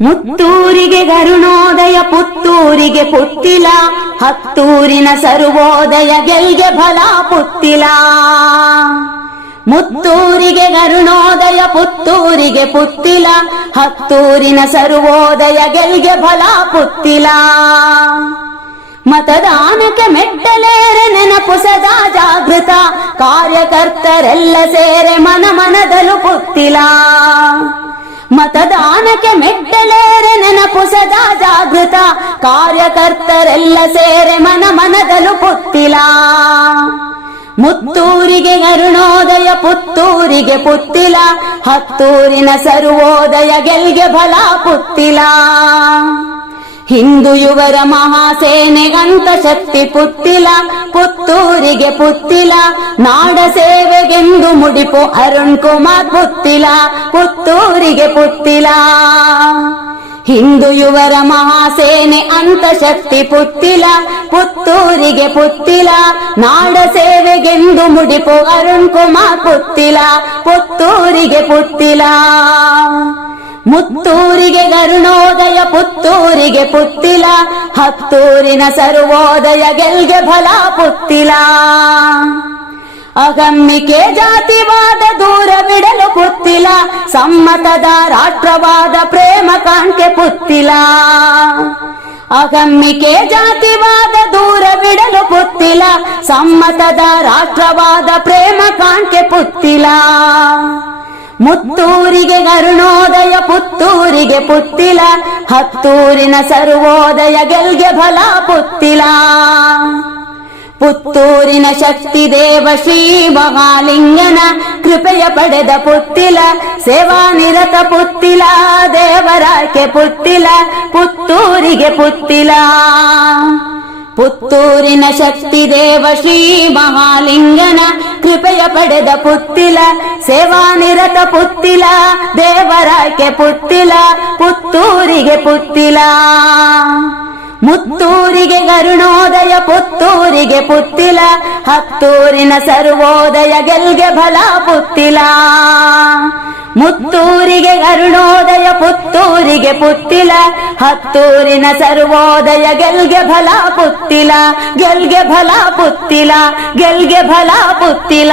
ಮುತ್ತೂರಿಗೆ ಗರುಣೋದಯ ಪುತ್ತೂರಿಗೆ ಪುತ್ತಿಲ, ಹತ್ತೂರಿನ ಸರ್ವೋದಯ ಗೆಲ್ಗೆ ಫಲ ಪುತ್ತಿಲ. ಮುತ್ತೂರಿಗೆ ಗರುಣೋದಯ ಪುತ್ತೂರಿಗೆ ಪುತ್ತಿಲ, ಹತ್ತೂರಿನ ಸರ್ವೋದಯ ಗೆಲ್ಗೆ ಫಲ ಪುತ್ತಿಲ. ಮತದಾನಕ್ಕೆ ಮೆಟ್ಟಲೇರೆ ನೆನಪು ಸದಾ ಜಾಗೃತ, ಕಾರ್ಯಕರ್ತರೆಲ್ಲ ಸೇರೆ ಮನ ಮನದಲು ಪುತ್ತಿಲ. ಮತದಾನಕ್ಕೆ ಮೆಟ್ಟಲೇರೆ ನೆನಪು ಸದಾ ಜಾಗೃತ, ಕಾರ್ಯಕರ್ತರೆಲ್ಲ ಸೇರೆ ಮನ ಮನದಲು ಪುತ್ತಿಲ. ಮುತ್ತೂರಿಗೆ ಗರುಣೋದಯ ಪುತ್ತೂರಿಗೆ ಪುತ್ತಿಲ, ಹತ್ತೂರಿನ ಸರ್ವೋದಯ ಗೆಲ್ಗೆ ಫಲ ಪುತ್ತಿಲ. ಹಿಂದೂ ಯುವರ ಮಹಾಸೇನೆಗಂತ ಶಕ್ತಿ ಪುತ್ತಿಲ, ಪುತ್ತೂರಿಗೆ ಪುತ್ತಿಲ. ನಾಡ ಸೇವೆಗೆಂದು ಮುಡಿಪು ಅರುಣ್ ಕುಮಾರ್ ಪುತ್ತಿಲ, ಪುತ್ತೂರಿಗೆ ಪುತ್ತಿಲ. ಹಿಂದೂ ಯುವರ ಮಹಾಸೇನೆ ಅಂತ ಶಕ್ತಿ ಪುತ್ತಿಲ, ಪುತ್ತೂರಿಗೆ ಪುತ್ತಿಲ. ನಾಡ ಸೇವೆಗೆಂದು ಮುಡಿಪು ಅರುಣ್ ಕುಮಾರ್ ಪುತ್ತಿಲ, ಪುತ್ತೂರಿಗೆ ಪುತ್ತಿಲ. ಮುತ್ತೂರಿಗೆ ಗರುಣೋದಯ ಪುತ್ತೂರಿಗೆ ಪುತ್ತಿಲ, ಹತ್ತೂರಿನ ಸರ್ವೋದಯ ಗೆಲ್ಗೆ ಫಲ ಪುತ್ತಿಲ. ಅಗಮ್ಮಿಕೆ ಜಾತಿವಾದ ದೂರ ಬಿಡಲು ಪುತ್ತಿಲ, ಸಮ್ಮತದ ರಾಷ್ಟ್ರವಾದ ಪ್ರೇಮ ಕಾಣ್ಕೆ ಪುತ್ತಿಲ. ಅಗಮ್ಮಿಕೆ ಜಾತಿವಾದ ದೂರ ಬಿಡಲು ಪುತ್ತಿಲ, ಸಮ್ಮತದ ರಾಷ್ಟ್ರವಾದ ಪ್ರೇಮ ಕಾಣ್ಕೆ ಪುತ್ತಿಲ. ಮುತ್ತೂರಿಗೆ ಗರುಣೋದಯ ಪುತ್ತೂರಿಗೆ ಪುತ್ತಿಲ, ಹತ್ತೂರಿನ ಸರ್ವೋದಯ ಗೆಲ್ಗೆ ಫಲ ಪುತ್ತಿಲ. ಪುತ್ತೂರಿನ ಶಕ್ತಿ ದೇವ ಶ್ರೀ ಮಹಾಲಿಂಗನ ಕೃಪೆಯ ಪಡೆದ ಪುತ್ತಿಲ, ಸೇವಾನಿರತ ಪುತ್ತಿಲ. ದೇವರಾಕೆ ಪುತ್ತಿಲ, ಪುತ್ತೂರಿಗೆ ಪುತ್ತಿಲ. ಪುತ್ತೂರಿನ ಶಕ್ತಿ ದೇವ ಶ್ರೀ ಮಹಾಲಿಂಗನ ಕೃಪೆಯ ಪಡೆದ ಪುತ್ತಿಲ, ಸೇವಾನಿರತ ಪುತ್ತಿಲ. ದೇವರಾಕೆ ಪುತ್ತಿಲ, ಪುತ್ತೂರಿಗೆ ಪುತ್ತಿಲ. ಮುತ್ತೂರಿಗೆ ಗರುಣೋದಯ ಪುತ್ತೂರಿಗೆ ಪುತ್ತಿಲ, ಹತ್ತೂರಿನ ಸರ್ವೋದಯ ಗೆಲ್ಗೆ ಫಲ ಪುತ್ತಿಲ. ಮುತ್ತೂರಿಗೆ ಗರುಣೋದಯ ಪುತ್ತೂರಿಗೆ ಪುತ್ತಿಲ, ಹತ್ತೂರಿನ ಸರ್ವೋದಯ ಗೆಲ್ಗೆ ಫಲ ಪುತ್ತಿಲ. ಗೆಲ್ಗೆ ಫಲ ಪುತ್ತಿಲ, ಗೆಲ್ಗೆ ಫಲ ಪುತ್ತಿಲ.